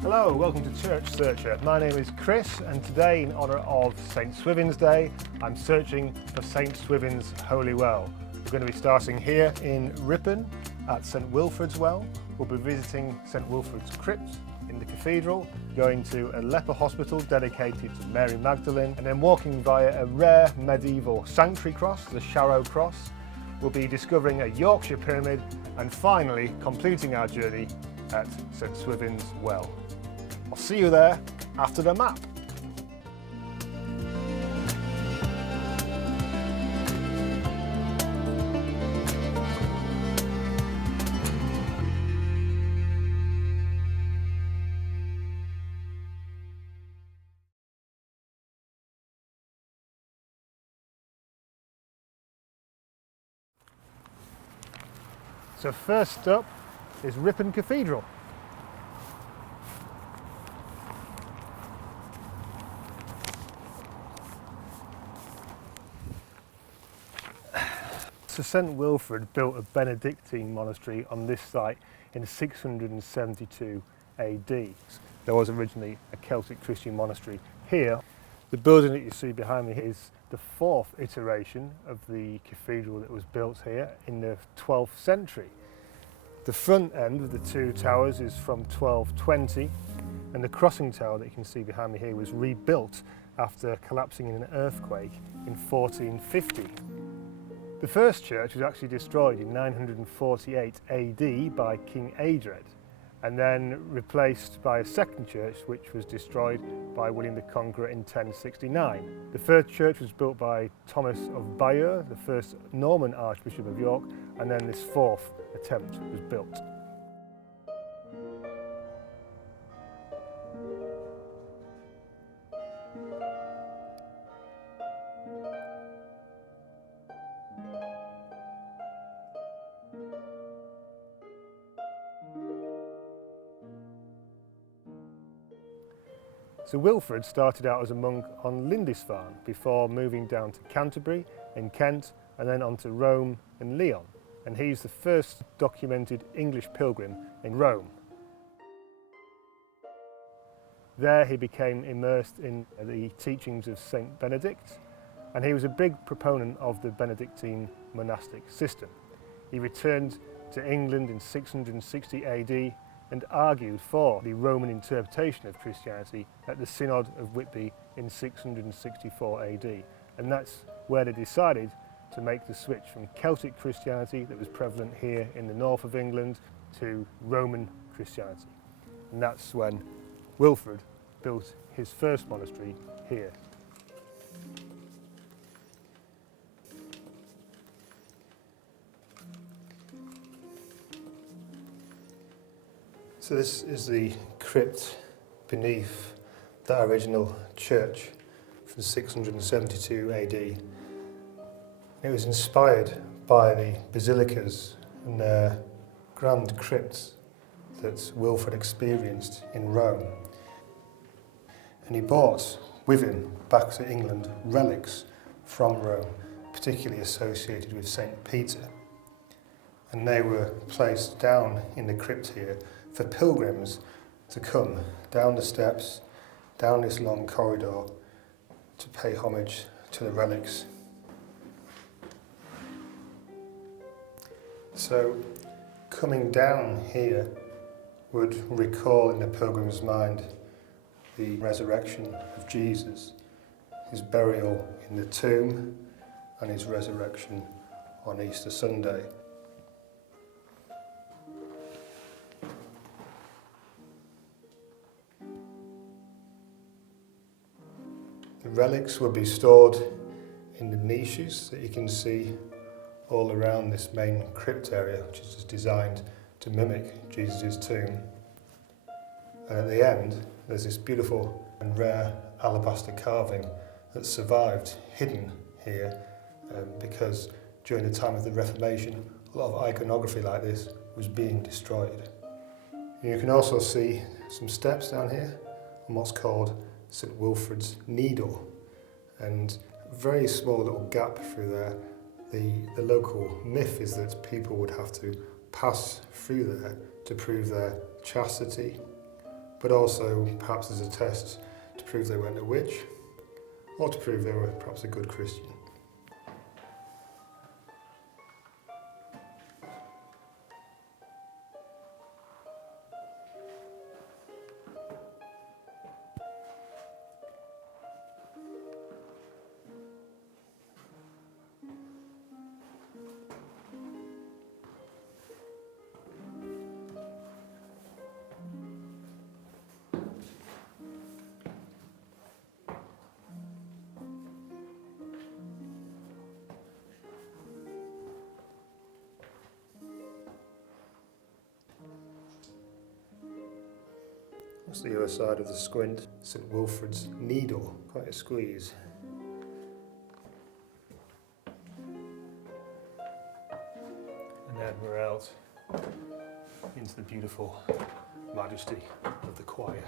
Hello, welcome to Church Searcher. My name is Chris, and today, in honour of St Swithin's Day, I'm searching for St Swithin's Holy Well. We're going to be starting here in Ripon at St Wilfrid'S Well. We'll be visiting St Wilfrid'S Crypt in the cathedral, going to a leper hospital dedicated to Mary Magdalene, and then walking via a rare medieval sanctuary cross, the Sharrow Cross. We'll be discovering a Yorkshire pyramid, and finally completing our journey at St Swithin's Well. I'll see you there after the map. So first up is Ripon Cathedral. So St Wilfrid built a Benedictine monastery on this site in 672 AD. There was originally a Celtic Christian monastery here. The building that you see behind me is the fourth iteration of the cathedral that was built here in the 12th century. The front end of the two towers is from 1220, and the crossing tower that you can see behind me here was rebuilt after collapsing in an earthquake in 1450. The first church was actually destroyed in 948 AD by King Adred, and then replaced by a second church which was destroyed by William the Conqueror in 1069. The third church was built by Thomas of Bayeux, the first Norman Archbishop of York, and then this fourth attempt was built. So Wilfrid started out as a monk on Lindisfarne before moving down to Canterbury in Kent and then on to Rome and Lyon. And he's the first documented English pilgrim in Rome. There he became immersed in the teachings of Saint Benedict, and he was a big proponent of the Benedictine monastic system. He returned to England in 660 AD and argued for the Roman interpretation of Christianity at the Synod of Whitby in 664 AD. And that's where they decided to make the switch from Celtic Christianity that was prevalent here in the north of England to Roman Christianity. And that's when Wilfrid built his first monastery here. So this is the crypt beneath that original church from 672 AD. It was inspired by the basilicas and their grand crypts that Wilfrid experienced in Rome. And he brought with him back to England relics from Rome, particularly associated with St. Peter. And they were placed down in the crypt here for pilgrims to come down the steps, down this long corridor, to pay homage to the relics. So coming down here would recall in the pilgrim's mind the resurrection of Jesus, his burial in the tomb and his resurrection on Easter Sunday. The relics will be stored in the niches that you can see all around this main crypt area, which is designed to mimic Jesus' tomb. And at the end, there's this beautiful and rare alabaster carving that survived hidden here because during the time of the Reformation, a lot of iconography like this was being destroyed. You can also see some steps down here on what's called St Wilfrid's Needle, and a very small little gap through there. The local myth is that people would have to pass through there to prove their chastity but also perhaps as a test to prove they weren't a witch, or to prove they were perhaps a good Christian. That's the other side of the squint. St Wilfrid's needle, quite a squeeze. And then we're out into the beautiful majesty of the choir.